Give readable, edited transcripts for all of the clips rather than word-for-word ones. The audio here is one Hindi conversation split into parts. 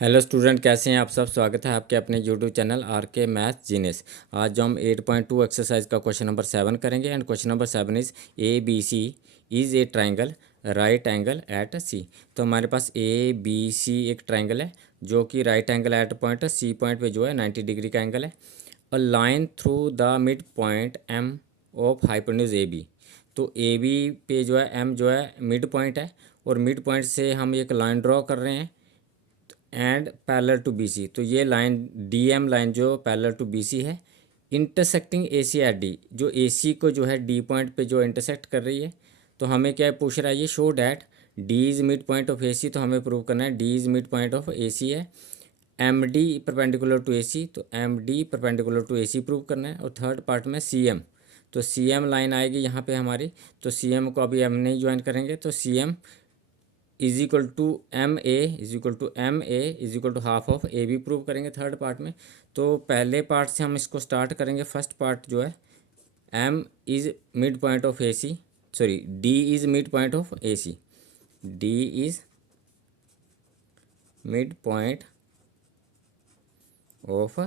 हेलो स्टूडेंट, कैसे हैं आप सब। स्वागत है आपके अपने यूट्यूब चैनल आर के मैथ जीनियस। आज जो हम 8.2 एक्सरसाइज का क्वेश्चन नंबर 7 करेंगे and question number 7 is A B C is a triangle right angle at C. तो हमारे पास ए बी सी एक ट्राइंगल है जो कि right angle at point C point पे जो है 90 डिग्री का एंगल है। A line through the mid point M of hypotenuse A B. तो ए बी पे जो है एम जो है मिड पॉइंट है और मिड पॉइंट से हम एक लाइन ड्रॉ कर रहे हैं and parallel to B C. तो ये लाइन डी एम लाइन जो पैरेलल टू बी सी है, intersecting A C at D, जो ए सी को जो है डी पॉइंट पे जो इंटरसेक्ट कर रही है। तो हमें क्या पूछ रहा है, ये show that D is mid point of A C. तो हमें प्रूव करना है D is mid point of A C है। M D perpendicular to A C, तो M D perpendicular to A C prove करना है। और थर्ड पार्ट में सी एम, तो सी एम लाइन आएगी यहाँ पे हमारी। तो सी एम को अभी हम नहीं ज्वाइन करेंगे, तो C M is equal to M A is equal to M A is equal to half of A B prove करेंगे थर्ड पार्ट में। तो पहले पार्ट से हम इसको स्टार्ट करेंगे। फर्स्ट पार्ट जो है M is mid point of A C, sorry D is mid point of A C, D is mid point of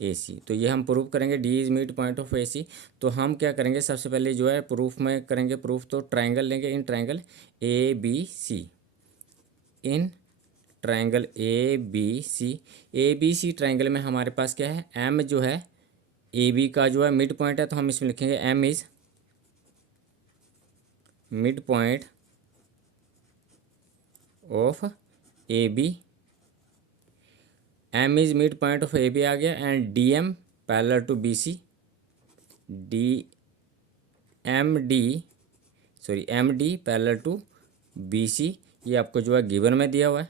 A C. तो ये हम प्रूफ करेंगे D is mid point of A C. तो हम क्या करेंगे, सबसे पहले जो है प्रूफ में करेंगे प्रूफ। तो ट्राइंगल लेंगे, in triangle A B C, in triangle A B C triangle में हमारे पास क्या है, एम जो है ए बी का जो है मिड पॉइंट है। तो हम इसमें लिखेंगे M is mid point of A B. M is mid point of A B आ गया and D M parallel to B C, D M D sorry M D parallel to B C. ये आपको जो है गिवन में दिया हुआ है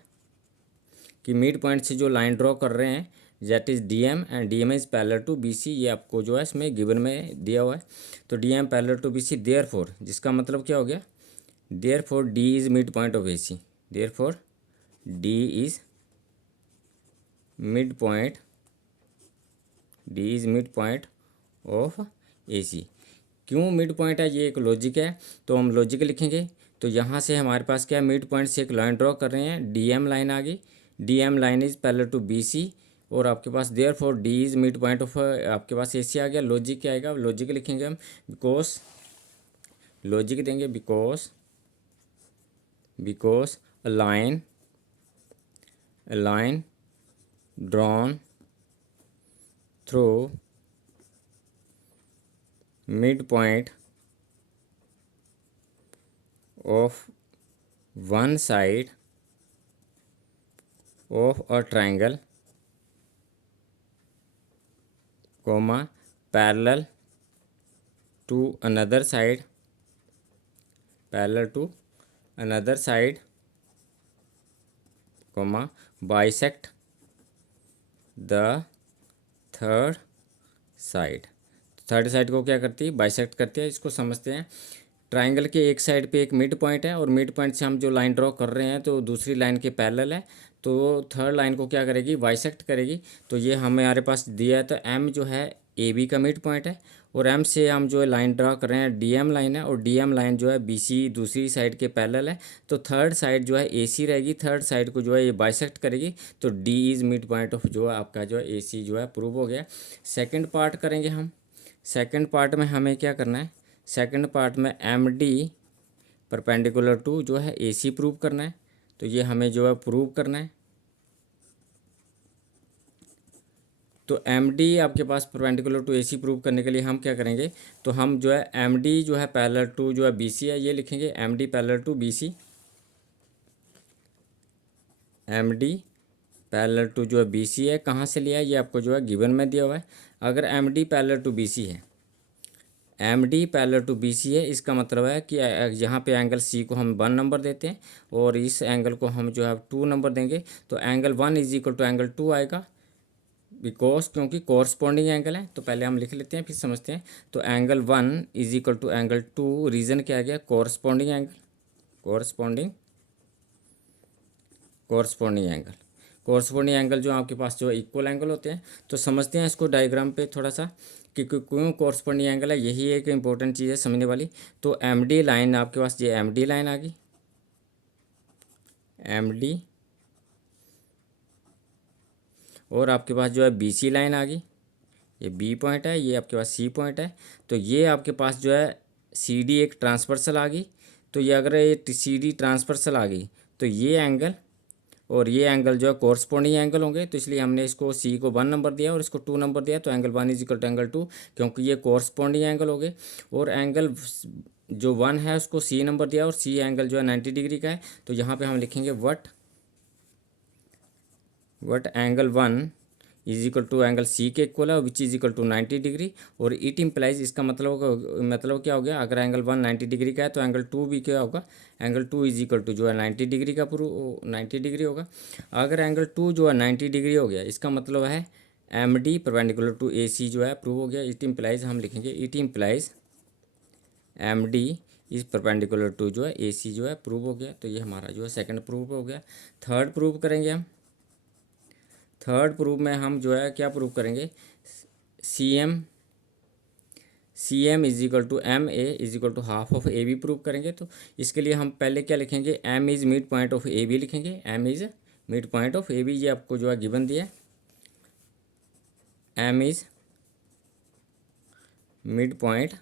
कि मिड पॉइंट से जो लाइन ड्रॉ कर रहे हैं that is D M and D M is parallel to B C. ये आपको जो है इसमें गिवन में दिया हुआ है। तो D M parallel to B C, therefore, जिसका मतलब क्या हो गया, therefore D is mid point of A C, therefore D is mid point, D is mid point of A C. क्यों मिड पॉइंट है, ये एक लॉजिक है। तो हम लॉजिक लिखेंगे। तो यहाँ से हमारे पास क्या है, मिड पॉइंट से एक लाइन ड्रॉ कर रहे हैं, डी एम लाइन आ गई, D M line is parallel to B C. और आपके पास therefore D is mid point of आपके पास ए सी आ गया। लॉजिक क्या आएगा, लॉजिक लिखेंगे हम बिकॉज, लॉजिक देंगे because, because a line drawn through mid point of one side of a triangle comma parallel to another side, parallel to another side comma bisect the third side। Third side को क्या करती है, बाइसेक्ट करती है। इसको समझते हैं। ट्राइंगल के एक साइड पे एक मिड पॉइंट है और मिड पॉइंट से हम जो लाइन ड्रॉ कर रहे हैं तो दूसरी लाइन के पैरेलल है। तो थर्ड लाइन को क्या करेगी, बाइसेक्ट करेगी। तो ये हमारे पास दिया है। तो एम जो है ए बी का मिड पॉइंट है और एम से हम जो है लाइन ड्रा कर रहे हैं, डी एम लाइन है और डी एम लाइन जो है बी सी दूसरी साइड के पैरेलल है। तो थर्ड साइड जो है ए सी रहेगी, थर्ड साइड को जो है ये बाइसेक्ट करेगी। तो D is mid point of जो है आपका जो है ए सी जो है प्रूव हो गया। सेकेंड पार्ट करेंगे हम। सेकेंड पार्ट में हमें क्या करना है, सेकेंड पार्ट में एम डी परपेंडिकुलर टू जो है ए सी प्रूव करना है। तो ये हमें जो है प्रूव करना है। तो एम डी आपके पास perpendicular to A C prove करने के लिए हम क्या करेंगे, तो हम जो है एम डी जो है पैरेलल टू जो है बी सी है, ये लिखेंगे M D parallel to B C, M D parallel to जो है बी सी है। कहाँ से लिया है, ये आपको जो है गिवन में दिया हुआ है। अगर M D parallel to B C है, M D parallel to B C है, इसका मतलब है कि यहाँ पे एंगल सी को हम 1 नंबर देते हैं और इस एंगल को हम जो है 2 नंबर देंगे। तो angle 1 is equal to angle 2 आएगा, बिकॉज क्योंकि कोरस्पॉन्डिंग एंगल है। तो पहले हम लिख लेते हैं फिर समझते हैं। तो angle 1 is equal to angle 2, reason क्या आ गया, corresponding angle, corresponding corresponding angle, corresponding angle जो आपके पास जो इक्वल एंगल होते हैं। तो समझते हैं इसको डायग्राम पे थोड़ा सा कि क्यों कोरस्पॉन्डिंग एंगल है। यही एक इंपॉर्टेंट चीज़ है समझने वाली। तो एम डी लाइन आपके पास ये एम डी लाइन आ गई, एम डी और आपके पास जो है बी सी लाइन आ गई, ये बी पॉइंट है, ये आपके पास सी पॉइंट है। तो ये आपके पास जो है सी डी एक ट्रांसवर्सल आ गई। तो ये अगर ये सी डी ट्रांसवर्सल आ गई तो ये एंगल और ये एंगल जो है कोरस्पॉन्डिंग एंगल होंगे। तो इसलिए हमने इसको सी को 1 नंबर दिया और इसको 2 नंबर दिया। तो angle 1 is equal to angle 2, क्योंकि ये कोरस्पॉन्डिंग एंगल हो गए। और एंगल जो 1 है उसको सी नंबर दिया और सी एंगल जो है 90 डिग्री का है। तो यहाँ पे हम लिखेंगे what angle 1 is equal to angle C के इक्वल है, which is equal to 90 degree. और इट इम्प्लाइज, इसका मतलब क्या हो गया, अगर एंगल 1 90 डिग्री का है तो एंगल 2 भी क्या होगा, एंगल 2 इज इक्वल टू जो है 90 डिग्री का 90 डिग्री होगा। अगर एंगल 2 जो है 90 डिग्री हो गया, इसका मतलब है M D perpendicular to A C जो है प्रूव हो गया। इट इम्प्लाइज हम लिखेंगे it implies M D is perpendicular to जो है ए सी जो है प्रूव हो गया। तो ये हमारा जो है सेकंड प्रूव हो गया। थर्ड प्रूव करेंगे हम। थर्ड प्रूफ में हम जो है क्या प्रूव करेंगे, C M is equal to M A is equal to half of A B prove करेंगे। तो इसके लिए हम पहले क्या लिखेंगे, M is mid point of A B लिखेंगे। M is mid point of A B, ये आपको जो है गिवन दिया है, M is mid point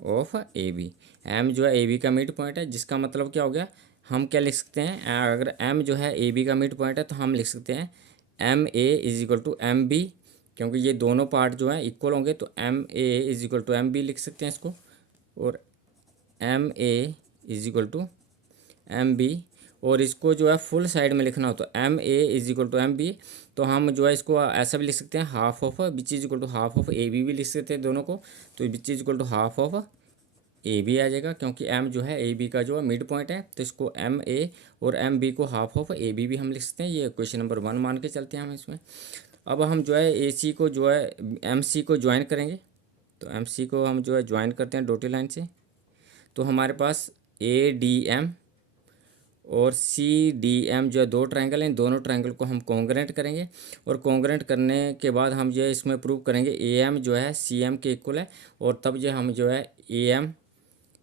of A B. M जो है ए बी का मिड पॉइंट है, जिसका मतलब क्या हो गया, हम क्या लिख सकते हैं, अगर एम जो है ए बी का मिड पॉइंट है तो हम लिख सकते हैं M A is equal to M B, क्योंकि ये दोनों पार्ट जो हैं इक्वल होंगे। तो M A is equal to M B लिख सकते हैं इसको। और M A is equal to M B, और इसको जो है फुल साइड में लिखना हो तो M A is equal to M B. तो हम जो है इसको ऐसा भी लिख सकते हैं, half of which is equal to half of A B भी लिख सकते हैं दोनों को। तो which is equal to half of A B आ जाएगा, क्योंकि एम जो है ए बी का जो है मिड पॉइंट है। तो इसको एम ए और एम बी को हाफ ऑफ ए बी भी हम लिख सकते हैं। ये क्वेश्चन नंबर 1 मान के चलते हैं हम इसमें। अब हम जो है ए सी को जो है एम सी को ज्वाइन करेंगे। तो एम सी को हम जो है ज्वाइन करते हैं डॉटेड लाइन से। तो हमारे पास ए डी एम और सी डी एम जो है दो ट्रायंगल हैं, इन दोनों ट्रायंगल को हम कॉन्ग्रेंट करेंगे। और कॉन्ग्रेंट करने के बाद हम जो है इसमें प्रूव करेंगे ए एम जो है सी एम के इक्वल है। और तब जो हम जो है A M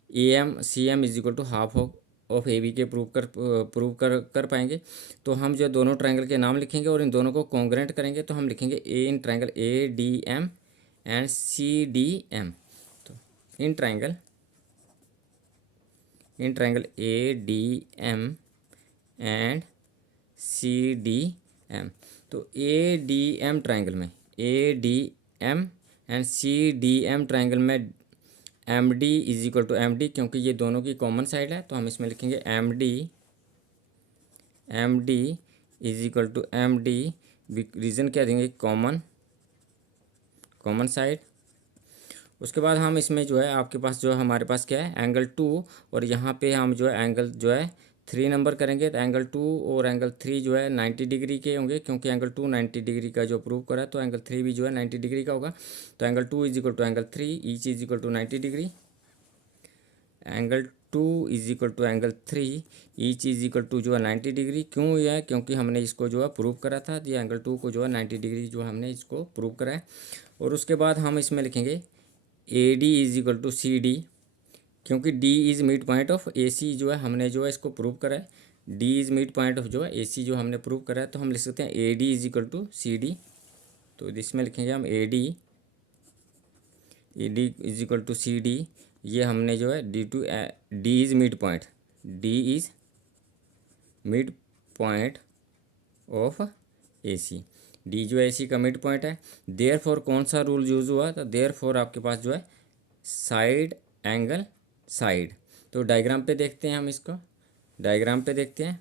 C M is equal to half of A B के प्रूव कर पाएंगे। तो हम जो दोनों ट्रायंगल के नाम लिखेंगे और इन दोनों को कॉन्ग्रेंट करेंगे। तो हम लिखेंगे A in triangle A D M and C D M. तो in triangle A D M and C D M. तो ए डी एम ट्रायंगल में A D M and C D M triangle में M D is equal to M D, क्योंकि ये दोनों की कॉमन साइड है। तो हम इसमें लिखेंगे M D is equal to M D. Reason क्या देंगे, कॉमन साइड। उसके बाद हम इसमें जो है आपके पास जो है हमारे पास क्या है, एंगल 2, और यहाँ पे हम जो है एंगल जो है 3 नंबर करेंगे। तो एंगल 2 और एंगल 3 जो है 90 डिग्री के होंगे, क्योंकि एंगल 2 90 डिग्री का जो प्रूव करा है, तो एंगल 3 भी जो है 90 डिग्री का होगा। तो angle 2 is equal to angle 3, each is equal to 90 degree. Angle 2 is equal to angle 3, each is equal to जो है 90 डिग्री। क्यों यह है, क्योंकि हमने इसको जो है प्रूव करा था। ये एंगल 2 को जो है 90 डिग्री जो हमने इसको प्रूव करा है। और उसके बाद हम इसमें लिखेंगे A D is equal to C D, क्योंकि D is mid point of A C जो है हमने जो है इसको प्रूव करा है। D is mid point of जो है ए सी जो हमने प्रूव करा है। तो हम लिख सकते हैं A D is equal to C D. तो इसमें लिखेंगे हम A D is equal to C D. ये हमने जो है D is mid point, D is mid point of A C. D जो है ए सी का मिड पॉइंट है। देयर फॉर कौन सा रूल यूज़ हुआ, तो देयर फॉर आपके पास जो है साइड एंगल साइड। तो डायग्राम पे देखते हैं हम इसको, डायग्राम पे देखते हैं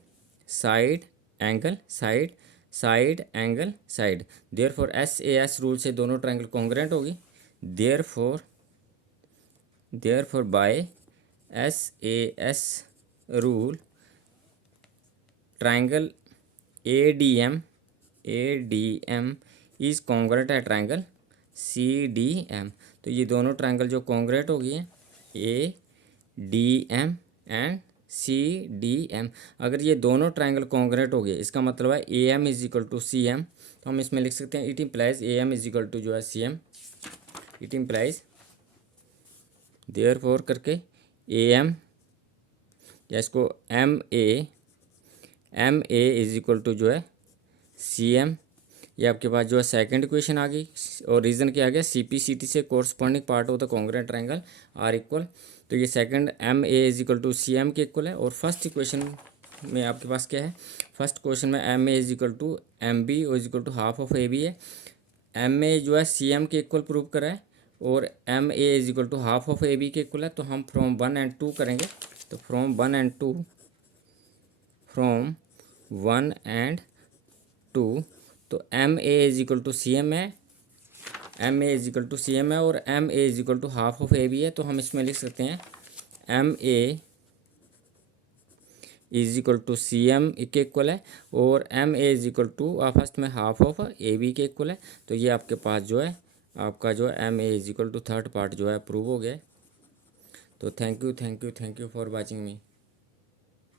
side angle side, side angle side. Therefore S A S rule से दोनों ट्रायंगल कॉन्ग्रेंट होगी। Therefore by S A S rule triangle A D M is congruent है ट्रायंगल सी डी एम। तो ये दोनों ट्रायंगल जो कॉन्ग्रेंट हो गई हैं A D M and C D M. अगर ये दोनों ट्रायंगल कॉन्ग्रेंट हो गए, इसका मतलब है A M is equal to C M. तो हम इसमें लिख सकते हैं it implies A M is equal to जो है C M. It implies therefore करके ए एम, या इसको M A is equal to जो है सी एम, ये आपके पास जो है सेकंड इक्वेशन आ गई। और रीज़न क्या आ गया, सी पी सी टी से corresponding part of the congruent triangle are equal. तो ये second M A is equal to C M के इक्वल है। और फर्स्ट इक्वेशन में आपके पास क्या है, फर्स्ट क्वेश्चन में M A is equal to M B is equal to half of A B है। एम ए जो है सी एम के इक्वल प्रूव करा है और M A is equal to half of A B के इक्वल है। तो हम फ्रॉम 1 and 2 करेंगे। तो फ्रॉम 1 and 2, फ्रॉम 1 and 2, तो M A is equal to C M है, M A is equal to C M है और M A is equal to half of A B है। तो हम इसमें लिख सकते हैं M A is equal to C M के इक्वल है और M A is equal to first में हाफ ऑफ ए बी के इक्वल है। तो ये आपके पास जो है आपका जो है M A is equal to third part जो है प्रूव हो गया। तो thank you for watching me.